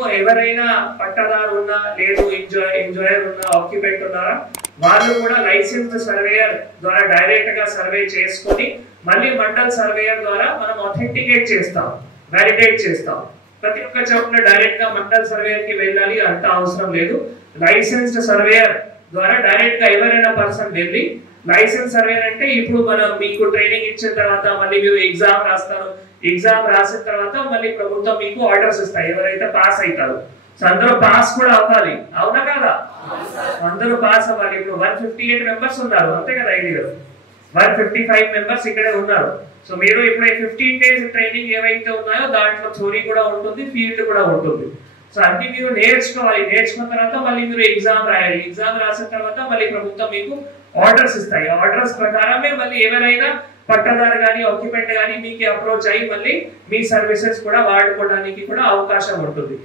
ఎవరైనా పట్టదారు ఉన్నా లేదు ఎంజాయర్ ఉన్నా ఆక్యుపెంట్ ఉన్నారా వాళ్ళు కూడా లైసెన్స్ సర్వేయర్ ద్వారా డైరెక్ట్ గా సర్వే చేసుకొని మళ్ళీ మండల్ సర్వేయర్ ద్వారా మనం ఆథెంటికేట్ చేస్తాం, వాలిడేట్ చేస్తాం. ప్రతి ఒక్క చోట డైరెక్ట్ గా మండల్ సర్వేయర్ కి వెళ్ళాలి అంత అవసరం లేదు. లైసెన్స్డ్ సర్వేయర్ ద్వారా డైరెక్ట్ గా ఎవరైనా పర్సన్ వెళ్ళి లైసెన్స్ సర్వేయర్ అంటే ఇప్పుడు మనం మీకు ట్రైనింగ్ ఇచ్చిన తర్వాత మళ్ళీ మీరు ఎగ్జామ్ రాస్తారు. ఎగ్జామ్ రాసిన తర్వాత మళ్ళీ ప్రభుత్వం మీకు ఆర్డర్స్ ఇస్తాయి ఎవరైతే పాస్ అవుతారు. సో అందరూ పాస్ కూడా అవ్వాలి, అవునా కదా? అందరూ పాస్ అవ్వాలి. ఇప్పుడు 158 మెంబర్స్ ఉన్నారు అంతే కదా, ఐడియా 155 మెంబర్స్ ఇక్కడే ఉన్నారు. సో మీరు ఇప్పుడు 15 డేస్ ట్రైనింగ్ ఏవైతే ఉన్నాయో దాంట్లో థియరీ కూడా ఉంటుంది, ఫీల్డ్ కూడా ఉంటుంది. సో అన్ని మీరు నేర్చుకోవాలి. నేర్చుకున్న తర్వాత మళ్ళీ మీరు ఎగ్జామ్ రాయాలి. ఎగ్జామ్ రాసిన తర్వాత మళ్ళీ ప్రభుత్వం మీకు ఆర్డర్స్ ఇస్తాయి. ఆర్డర్స్ ప్రకారమే మళ్ళీ ఎవరైనా పట్టదారు కానీ ఆక్యుపెంట్ కానీ మీకు అప్రోచ్ అయ్యి మళ్ళీ మీ సర్వీసెస్ కూడా వాడుకోవడానికి కూడా అవకాశం ఉంటుంది.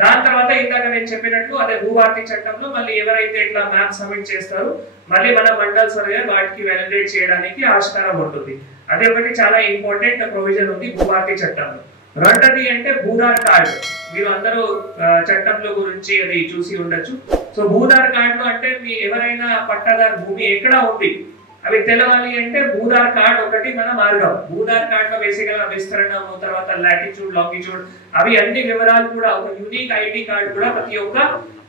దాని తర్వాత ఇందాక నేను చెప్పినట్టు అదే భూభారతి చట్టంలో మళ్ళీ ఎవరైతే ఇట్లా మ్యాప్ సబ్మిట్ చేస్తారో మళ్ళీ మన మండల్ సర్వేయర్ వాటికి వాలిడేట్ చేయడానికి ఆస్కారం ఉంటుంది. అదే ఒకటి చాలా ఇంపార్టెంట్ ప్రొవిజన్ ఉంది భూభారతి చట్టంలో. రెండోది అంటే భూదార్ కార్డు. మీరు అందరూ చట్టంలో గురించి అది చూసి ఉండొచ్చు. సో భూదార్ కార్డులో అంటే మీ ఎవరైనా పట్టాదారు భూమి ఎక్కడ ఉంది అవి తెలవాలి అంటే భూదార్ కార్డ్ ఒకటి మన మార్గం. భూదార్ కార్డ్ లో బేసికల్ విస్తరణము, తర్వాత లాటిట్యూడ్, లాంగిట్యూడ్ అవి అన్ని వివరాలు కూడా ఒక యూనిక్ ఐడి కార్డ్ కూడా ప్రతి ఒక్క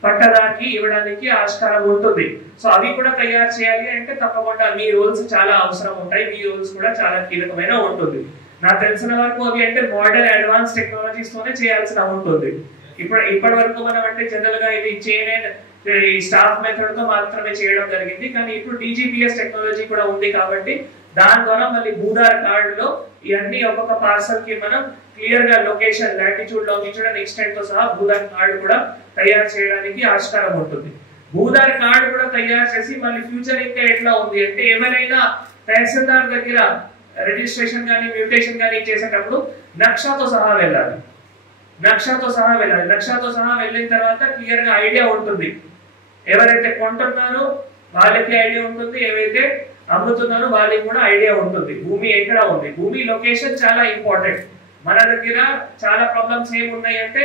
పట్టదారికి ఇవ్వడానికి ఆస్కారం ఉంటుంది. సో అవి కూడా తయారు చేయాలి అంటే తప్పకుండా మీ రూల్స్ చాలా అవసరం ఉంటాయి. మీ రూల్స్ కూడా చాలా కీలకమైన ఉంటుంది. నాకు తెలిసిన వరకు అవి అంటే మోడర్న్ అడ్వాన్స్ టెక్నాలజీస్ తోనే చేయాల్సిన ఉంటుంది. ఇప్పటి వరకు మనం అంటే జనరల్ గా ఇది ఈ స్టాఫ్ మెథడ్ తో మాత్రమే చేయడం జరిగింది. కానీ ఇప్పుడు DGPS టెక్నాలజీ కూడా ఉంది కాబట్టి దాని ద్వారా మళ్ళీ భూదార్ కార్డ్ లో ఇవన్నీ ఒక్కొక్క పార్సల్ కి మనం క్లియర్ గా location, latitude, longitude and extent తో సహా భూదార్ కార్డ్ కూడా తయారు చేయడానికి ఆస్కారం ఉంటుంది. భూదార్ కార్డ్ కూడా తయారు చేసి మళ్ళీ ఫ్యూచర్ ఇంకా ఎట్లా ఉంది అంటే ఎవరైనా తహసీల్దార్ దగ్గర రిజిస్ట్రేషన్ కానీ మ్యూటేషన్ కానీ చేసేటప్పుడు నక్షాతో సహా వెళ్ళాలి. నక్షాతో సహా వెళ్ళిన తర్వాత క్లియర్ గా ఐడియా ఉంటుంది. ఎవరైతే కొంటున్నారో వాళ్ళకి ఐడియా ఉంటుంది, ఏవైతే అమ్ముతున్నారో వాళ్ళకి కూడా ఐడియా ఉంటుంది భూమి ఎక్కడ ఉంది. భూమి లొకేషన్ చాలా ఇంపార్టెంట్. మన దగ్గర చాలా ప్రాబ్లమ్స్ ఏమున్నాయి అంటే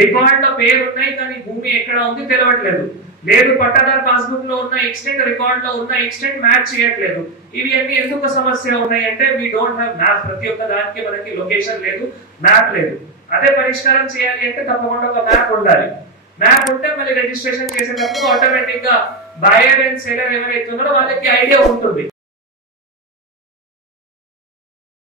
రికార్డ్ లో పేరు ఉన్నాయి కానీ భూమి ఎక్కడ ఉంది తెలియట్లేదు. లేదు పట్టాదారు పాస్బుక్ లో ఉన్న ఎక్స్టెంట్ రికార్డ్ లో ఉన్న ఎక్స్టెంట్ మ్యాచ్ చేయట్లేదు. ఇవి అన్ని ఎందుకు సమస్య ఉన్నాయి అంటే వీ డోంట్ హ్యావ్ మ్యాప్. ప్రతి ఒక్క దానికి మనకి లొకేషన్ లేదు, మ్యాప్ లేదు. అదే పరిష్కారం చేయాలి అంటే తప్పకుండా ఒక మ్యాప్ ఉండాలి. మ్యాప్ ఉంటే మళ్ళీ రిజిస్ట్రేషన్ చేసేటప్పుడు ఆటోమేటిక్ గా బయర్ అండ్ సెల్లర్ ఎవరైతే ఉన్నారో వాళ్ళకి ఐడియా ఉంటుంది.